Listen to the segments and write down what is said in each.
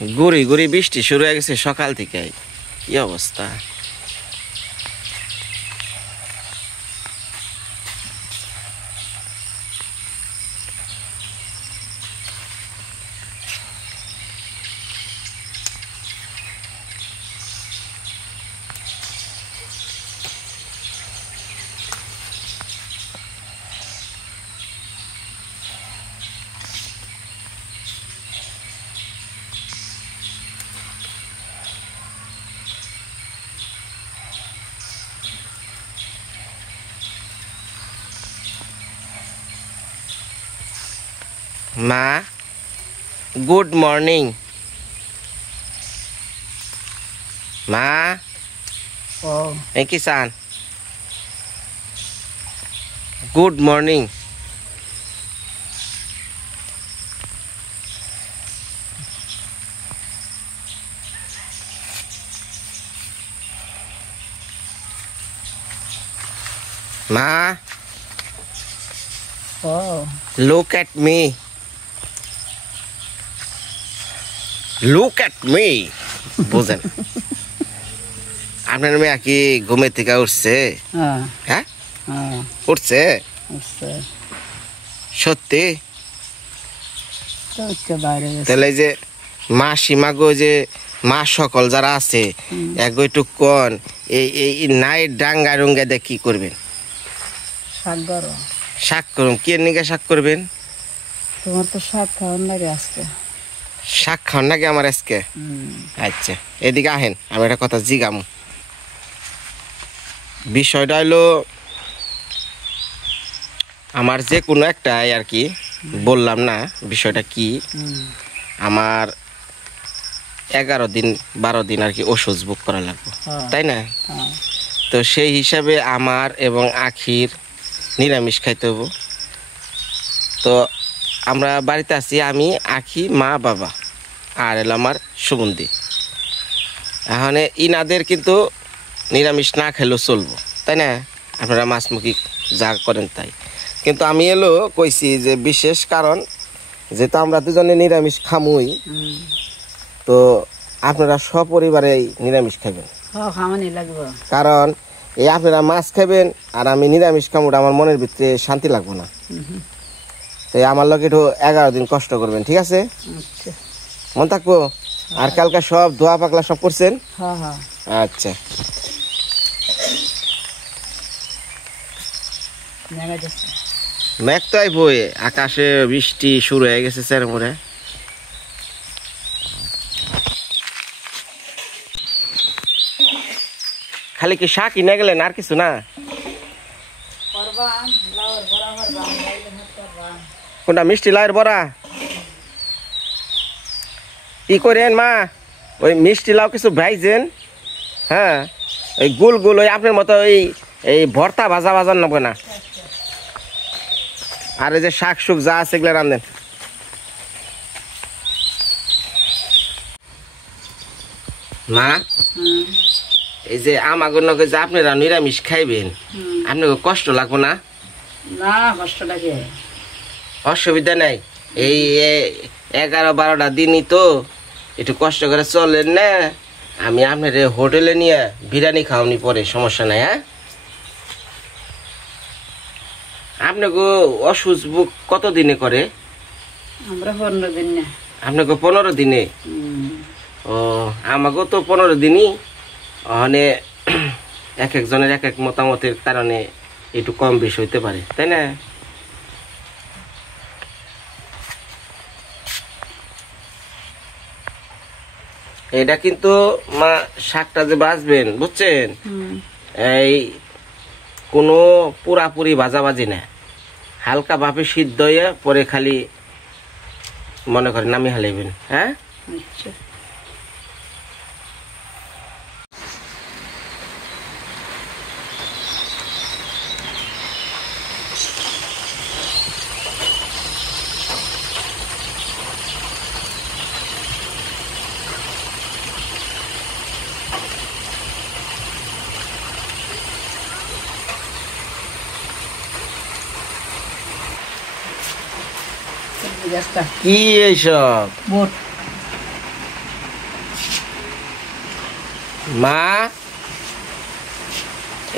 গুড়ি গুড়ি বৃষ্টি শুরু হয়ে গেছে সকাল থেকে। কি অবস্থা! মা, গুড মর্নিং। মা, কি চান? Good morning. মা, look at me. Look at me. বুঝেন আপনার মেয়ে কি ঘুমের থেকে উঠছে? হ্যাঁ, উঠছে সত্যি? তাহলে যে মা সীমাগো যে মা সকল যারা আছে একটু কন এই নাইট ডাঙ্গা রুঙ্গা দিয়ে কি করবেন? শাক করুন। কি নিগে শাক করবেন? তোমার তো শাক খাওয়ার লাগে আজকে। শাক খাওয়ার নাকি আমার আজকে? আচ্ছা, এদিকে আহেন, আমি একটা কথা জিগাম। বিষয়টা হলো আমার যে কোনো একটা আর কি বললাম না বিষয়টা কি, আমার 11 দিন 12 দিন আর কি ওষুধ বুক করা লাগবে, তাই না? তো সেই হিসাবে আমার এবং আখির নিরামিষ খাইতে হবো। তো আমরা বাড়িতে আছি, আমি, আখি, মা, বাবা আর এলো আমার সুবন্ধি। এখন ইনাদের কিন্তু নিরামিষ না খেলেও চলবো, তাই না? আপনারা মাছমুখী যা করেন তাই। কিন্তু আমি কইছি যে বিশেষ কারণ যেহেতু আমরা দুজনে নিরামিষ খামুই, তো আপনারা সপরিবারে নিরামিষ খাবেন। কারণ এই আপনারা মাছ খাবেন আর আমি নিরামিষ খামুটা আমার মনের ভিতরে শান্তি লাগবে না। তো আমার লোক একটু 11 দিন কষ্ট করবেন, ঠিক আছে? মন থাকবো? আর কালকে সব ধোয়া পাকলা সব করছেন? আচ্ছা। মেঘ তো আইবই, আকাশে বৃষ্টি শুরু হয়ে গেছে স্যার মোড়ে। খালি কি শাক কিনে গেলেন আর কিছু না? কোনটা? মিষ্টি লাউয়ের বড়া? ই করেন মা, ওই মিষ্টি লাউ কিছু ভাইজেন, হ্যাঁ, ওই গুল গুল ওই আপনার মতো এই ভর্তা ভাজা ভাজার নেবো না। আর এই যে শাক শুক যা আছে এগুলো রান্ধেন। মা, এই যে আমাগো নকে যে আপনারা নিরামিষ খাইবেন, আপনাকে কষ্ট লাগবো না? না, কষ্ট লাগে, অসুবিধা নাই। এই 11-12টা দিনই তো একটু কষ্ট করে চলেন না। আমি আপনার হোটেলে নিয়ে বিরিয়ানি খাওয়ানি পরে, সমস্যা নাই। হ্যাঁ, আপনাকে অসুস্থ বুক কত দিনে করে? আমরা 15 দিন। আপনাকে 15 দিনে? ও, আমাকেও তো 15 দিনই। মানে এক একজনের এক এক মতামতের কারণে একটু কম বেশি হইতে পারে, তাই না? এটা কিন্তু মা শাকটা যে বাজবেন, বুঝছেন, এই কোনো পুরাপুরি ভাজাভাজি না, হালকা ভাবে সিদ্ধ হয়ে পরে খালি মনে করেন নামি হালাইবেন। হ্যাঁ, কি এইসব? মা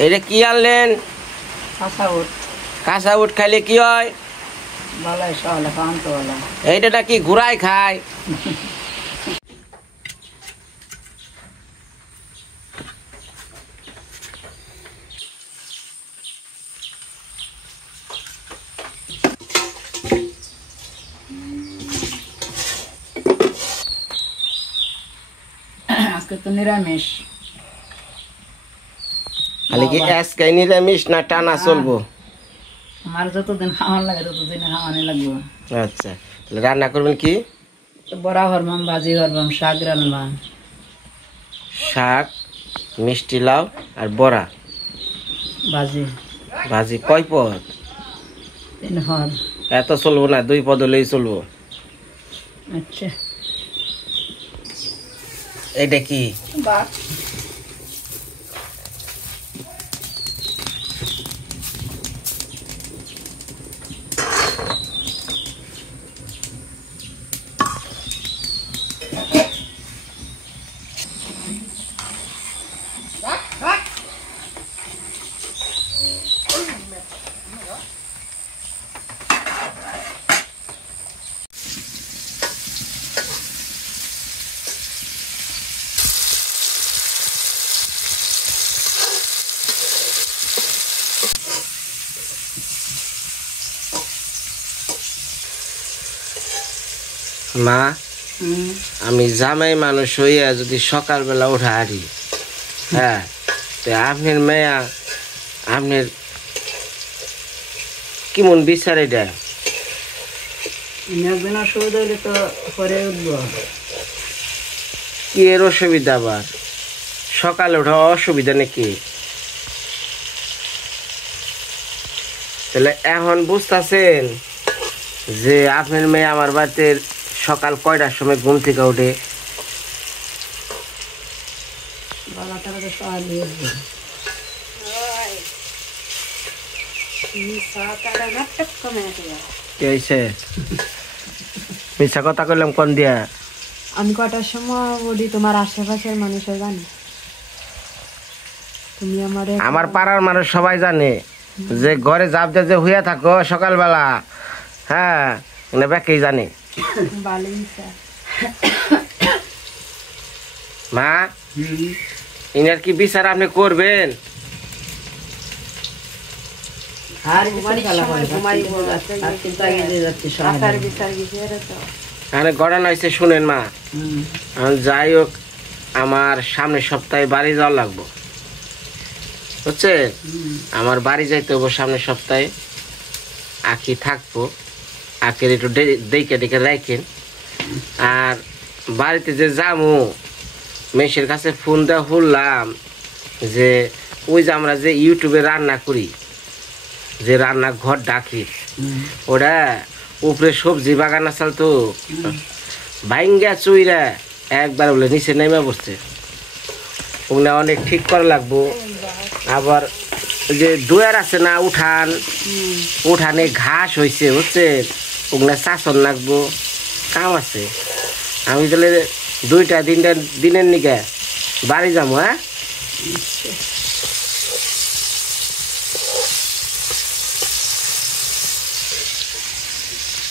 এটা কি আনলেন? কাঁচা উঠ কাঁচা উট খাইলে কি হয়? বালাই সহলে খাওয়ান তো বলা এইটা নাকি ঘুরাই খায়? আজকে তো নিরামিষ। খালি কি আজকে নিরামিষ না টানা চলবো? আমার যতদিন খাওয়ান লাগে ততদিন খাওয়ানি লাগবো। আচ্ছা, তাহলে রান্না করবেন কি? বড়া হরবাম, ভাজি হরবাম, শাক রান্নবাম। শাক, মিষ্টি লাউ আর বড়া ভাজি ভাজি। কয় পদ? 3 হর। এত চলবো না, 2 পদ হলেই চলবো। আচ্ছা এটা কি? বাপ মা, আমি জামাই মানুষ হইয়া যদি সকালবেলা উঠা হারি, হ্যাঁ, তো আপনার মেয়া আপনার কেমন বিচার? এটা একদিন অসুবিধা হইলে তো পরে উঠবো। কি এর অসুবিধা? আবার সকালে ওঠা অসুবিধা নাকি? তাহলে এখন বুঝতেছেন যে আপনার মেয়ে আমার বাড়িতে সকাল কয়টার সময় ঘুম থেকে উঠে? বাবাটা তো সকাল দিয়ে উঠবো। কি হয়েছে? মিথ্যা কথা কইলাম কোন দিয়া? আমি কটার সময় বলি তোমার আশেপাশের মানুষও জানে? তুমি আমারে আমার পাড়ার মানুষ সবাই জানে যে ঘরে জাপ যে হইয়া থাকো সকালবেলা, হ্যাঁ, ব্যাকেই জানে। ভালোই স্যার। মা, ইনার কি বিচার আপনি করবেন? আর কিন্তু আগে দিয়ে যাচ্ছি আকার বিচার গিয়ে তো মানে ঘটনা হয়েছে শুনেন মা। এখন যাই হোক, আমার সামনের সপ্তাহে বাড়ি যাওয়া লাগবো, বুঝছে? আমার বাড়ি যাইতে হবো সামনের সপ্তাহে। আঁকি থাকবো, আঁকের একটু দেখে দেখে রাখেন। আর বাড়িতে যে যামু, মেসের কাছে ফোন দেওয়া শুনলাম যে ওই যে আমরা যে ইউটিউবে রান্না করি, যে রান্না ঘর ডাকি, ওরা উপরে সবজি বাগান আসাল তো ভাইঙ্গা চুইরা একবার বলে নিচে নেমে পড়ছে। ওগুলা অনেক ঠিক করা লাগবো। আবার ওই যে দুয়ার আছে না, উঠান, উঠানে ঘাস হয়েছে, বুঝছে? ওগুলা চাষন লাগবো, কাম আছে। আমি তাহলে 2টা দিনের নিকে বাড়ি যাবো। হ্যাঁ,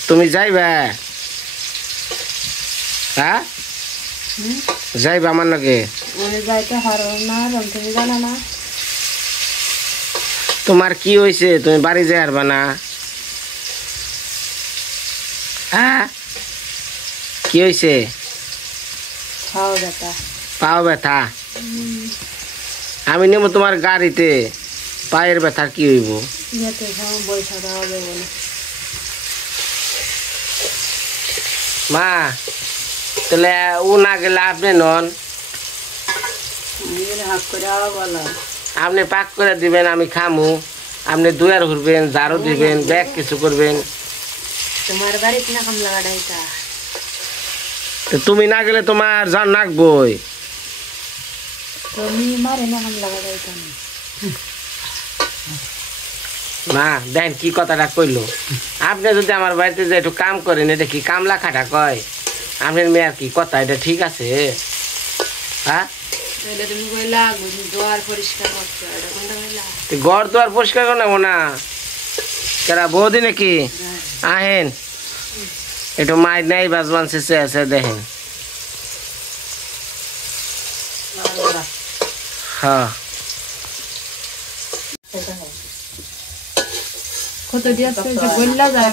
তুমি যাইবা? হ্যাঁ, যাইবা আমার নাকি? আমি যাইতে পারো না, তুমি জানো না? তোমার কি হয়েছে? তুমি বাড়ি যাই পারবা না? হ্যাঁ, কি হয়েছে? খাও বেটা। পাও ব্যথা? আমি নেবো তোমার গাড়িতে, পায়ের ব্যথা কি হইব? ইয়েতে সময় বৈশা দেওয়া হবে বলে। মা, তাহলে ও না গেলে আপনি নন, হাত করে বলা আপনি পাক করে দিবেন, আমি খামু, আপনি দুয়ার ঘুরবেন, ঝাড়ু দিবেন, ব্যাগ কিছু করবেন। তোমার বাড়িতে না কামলা গাড়াইতা? তো তুমি না গেলে তোমার জান নাকবই। তুমি মারে না কামলা গাড়াইতা? না, দেন কি কথাটা কইলো। আপনি যদি আমার বাড়িতে যে একটু কাম করেন, এটা কি কামলা খাটা কয়? আপনার মেয়ের কি কথা? এটা ঠিক আছে? হ্যাঁ, ঘর দুয়ার পরিষ্কার করে নেবো না কেরা বৌদি নাকি আহেন একটু মাই নাই বাজবান শেষে আছে দেখেন হ্যাঁ কত দিয়েছে যে বললা যায়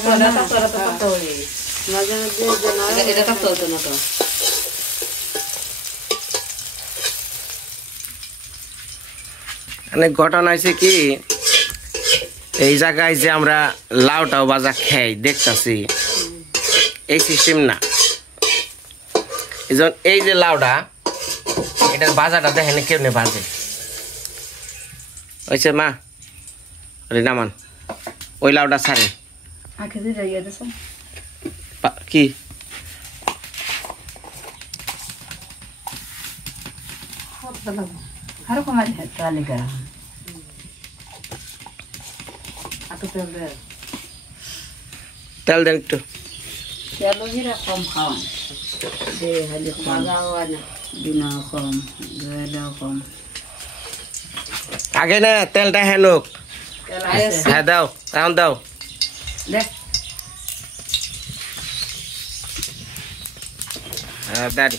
অনেক ঘটনা হয়েছে কি এই জায়গায় যে আমরা লাউটাও বাজা খাই দেখতাছি এই সিস্টেম না এই যে লাউটা এটার বাজাটা দেখেন কেউ নেই বাজে হয়েছে মা নামান ওই লাউটা ছাড়ে কি তেল দেন একটু কম খাওয়ান কম আগে না তেলটা হ্যাঁ লোক হ্যাঁ দাও এখন দাও হ্যাঁ দেন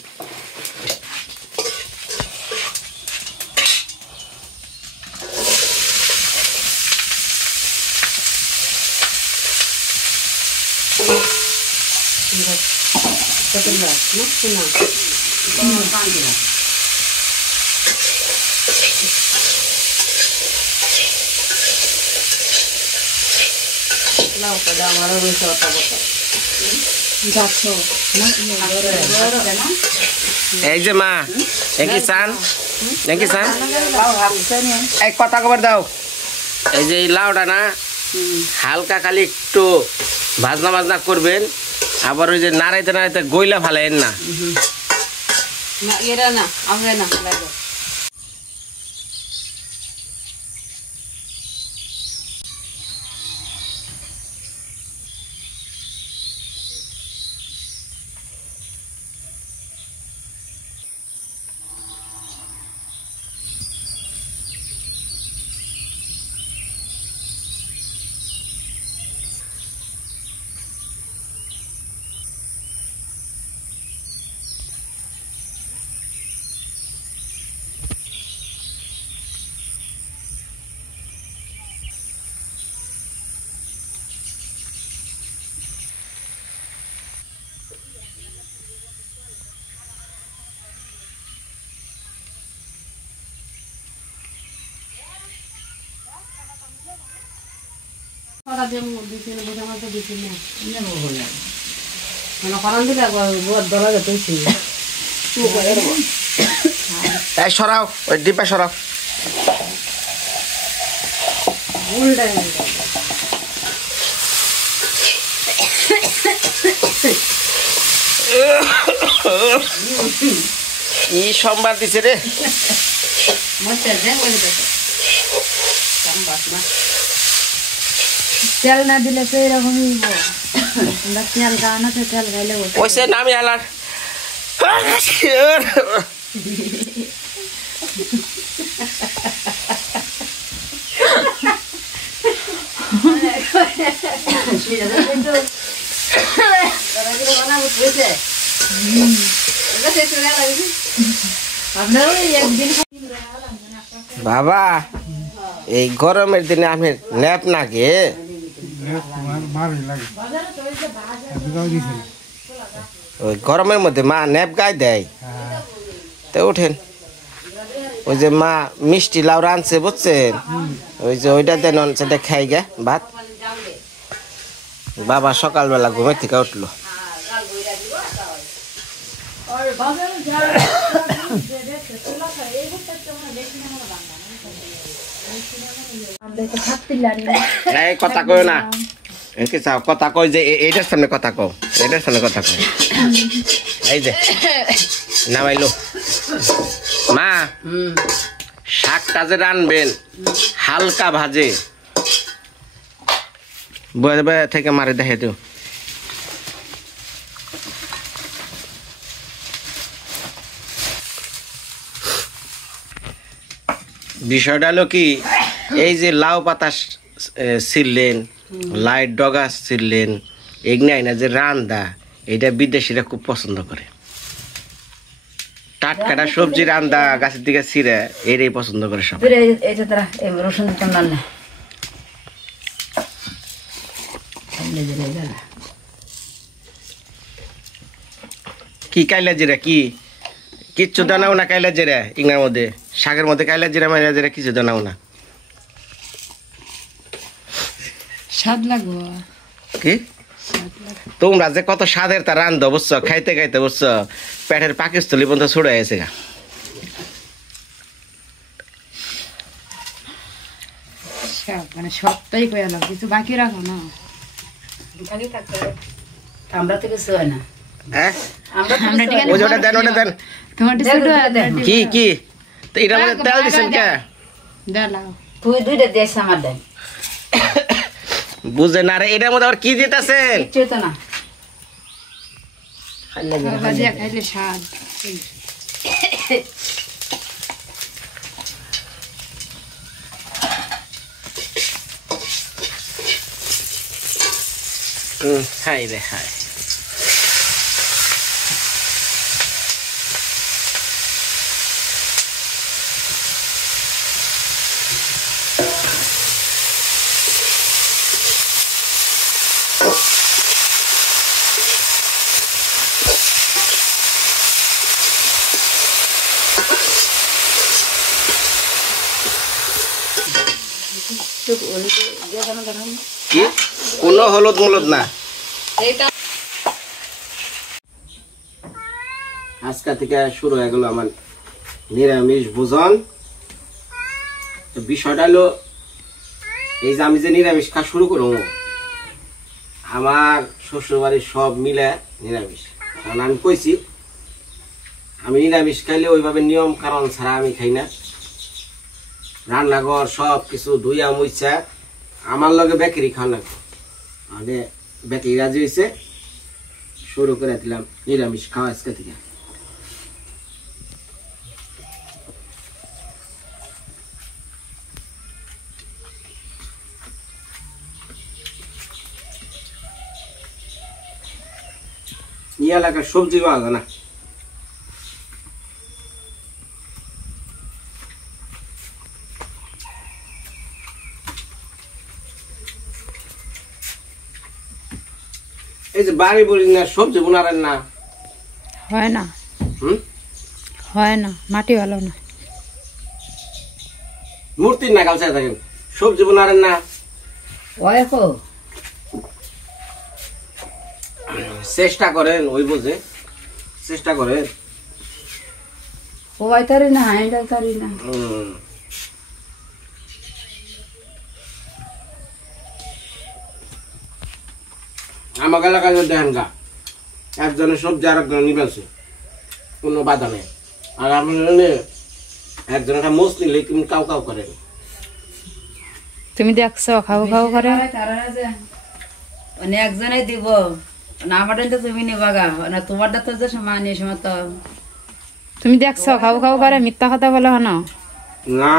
এই যে মা একই চান এক কথা খবর দাও এই যে এই লাউটা না হালকা খালি একটু ভাজনা করবেন আবার ওই যে নাড়াইতে গইলা ফালেন না সরাও ওই ডিপা সরাও কি সোমবার দিছে রে তেল না দিলে তো এরকমই তেল খাওয়ানো তো তেল খাইলে ওইসে নামি আলার বাবা এই গরমের দিনে আমি ন্যাপ নাগে ওই গরমের মধ্যে মা ন্যাপ গায়ে দেয় তো উঠেন ওই যে মা মিষ্টি লাউ রাঁধছে বুঝছেন ওই যে ওইটা দেন সেটা খাই গে ভাত বাবা সকালবেলা ঘুমের থেকে উঠলো কথা কয় না কথা কয় যে এইটার সামনে কথা কও এটার সামনে কথা কও এই যে নামাইলো মা শাকটা যে রানবেন হালকা ভাজে বয়ে বয়ে থেকে মারে দেখে দিও বিষয়টা হলো কি, এই যে লাউ পাতা ছিললেন, লাইট ডগা ছিললেন, এগনাই না যে রান্দা, এটা বিদেশিরা খুব পছন্দ করে। টাটকাটা সবজি রান্দা গাছের দিকে ছিঁড়ে এটাই পছন্দ করে সব। এইটা তারা রসুন দিতাম রান্না কি কাইলা জিরা কি কিচ্ছু জানাও না? কাইলা জিরা ইংনার মধ্যে, শাকের মধ্যে কাইলা জিরা মাইলা জিরা কিছু জানাও না? স্বাদ লাগবো। কি তোমরা যে কত স্বাদের তা রান্ধো বুঝছো, খাইতে খাইতে বুঝছো পেটের পাকিস্তলি পর্যন্ত ছুড়ে গেছে গা। মানে সবটাই কয়ালাম, কিছু বাকি রাখো না। আমরা তো কিছু হয় না। হ্যাঁ আমরা ওই যে ওটা দেন, ওটা দেন। তোমার কি কি তো এটার মধ্যে তেল দিছেন কে? তুই দুইটা দিয়েছ আমার দেন, বুঝে না রে, এটার মধ্যে আবার কি দিতেছেন? কিচ্ছু তো না। খাইলে স্বাদ। হাই রে হাই। কি কোনো হলুদ মলুদ না, আজকে থেকে শুরু হয়ে গেল আমার নিরামিষ ভোজন। তো বিষয়টা হলো এই যে আমি যে নিরামিষ খাওয়া শুরু করবো, আমার শ্বশুর বাড়ির সব মিলে নিরামিষ। কারণ আমি কইছি আমি নিরামিষ খাইলে ওইভাবে নিয়ম কারণ ছাড়া আমি খাই না। রান্নাঘর সব কিছু ধুইয়া মুইছা আমার লগে বেকারি খাওয়া লাগবে, মানে বেকারি রাজি হয়েছে, শুরু করে দিলাম নিরামিষ খাওয়া আজকে থেকে। এই এলাকার সবজি পাওয়া যায় না। এই যে বাড়ি বলি না সবজি বোনারেন না, হয় না, হয় না, মাটি ভালো না। মূর্তির না গালছায় থাকেন, সবজি বোনারেন না। চেষ্টা করেন, ওই বুঝে চেষ্টা করেন। ওই তারি না, এটা তারি না। আমার এলাকায় দেখেন গা, একজনের সবজি আর একজন নিবেছে, কোনো বাধা নেই। আর আমি একজন একটা মোষ নিলে তুমি কাউ কাউ করেন। তুমি দেখছো খাও খাও করে, একজনে দিব না, আমারটা তো তুমি নিবা গা না, তোমারটা তো যে সময় নিয়ে সময় তো তুমি দেখছো খাও খাও করে, মিথ্যা কথা বলো না। না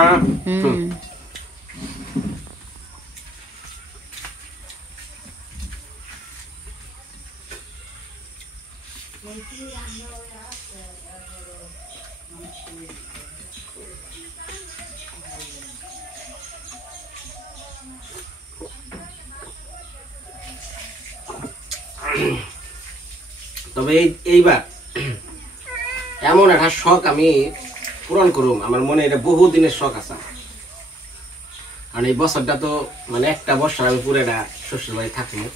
তবে এইবার এমন একটা শখ আমি পূরণ করুম, আমার মনে এটা বহু দিনের শখ আছে। কারণ এই বছরটা তো মানে একটা বছর আমি পুরোটা শ্বশুর বাড়ি থাকবো,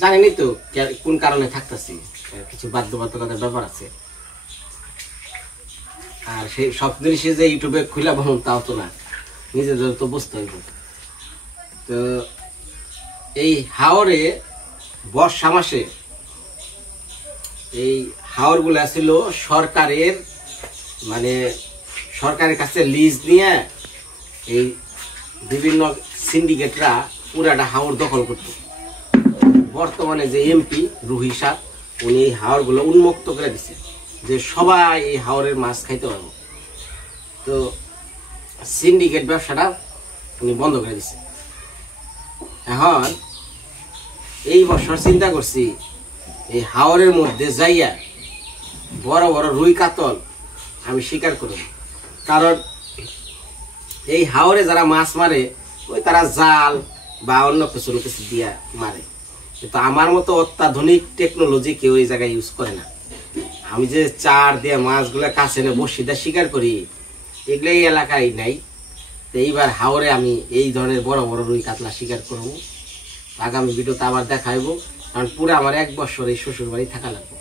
জানিনি তো কোন কারণে থাকতেছি, কিছু বাধ্যবাধকতার ব্যাপার আছে। আর সেই সব জিনিসে যে ইউটিউবে খুলে বলুন তাও তো না, নিজেদের তো বুঝতে হইব। তো এই হাওরে বর্ষা মাসে এই হাওর গুলা ছিল সরকারের, মানে সরকারের কাছে লিজ নিয়ে এই বিভিন্ন সিন্ডিকেটরা পুরাটা হাওর দখল করত। বর্তমানে যে এমপি রুহি সাহ, উনি এই হাওর গুলো উন্মুক্ত করে দিচ্ছে, যে সবাই এই হাওরের মাছ খাইতে পারবো। তো সিন্ডিকেট ব্যবসাটা উনি বন্ধ করে দিছে। এখন এই বছর চিন্তা করছি এই হাওরের মধ্যে যাইয়া বড় বড় রুই কাতল আমি শিকার করব। কারণ এই হাওরে যারা মাছ মারে ওই তারা জাল বা অন্য কিছু কিছু দিয়া মারে, কিন্তু আমার মতো অত্যাধুনিক টেকনোলজি কেউ এই জায়গায় ইউজ করে না। আমি যে চার দিয়ে মাছগুলা কাছে নিয়ে বসি দিয়ে শিকার করি এগুলো এই এলাকায় নাই। তো এইবার হাওরে আমি এই ধরনের বড় বড় রুই কাতলা শিকার করবো। আগামী ভিডিওতে আবার দেখাইবো, কারণ পুরো আমার 1 বছর এই শ্বশুর বাড়ি থাকা লাগবে।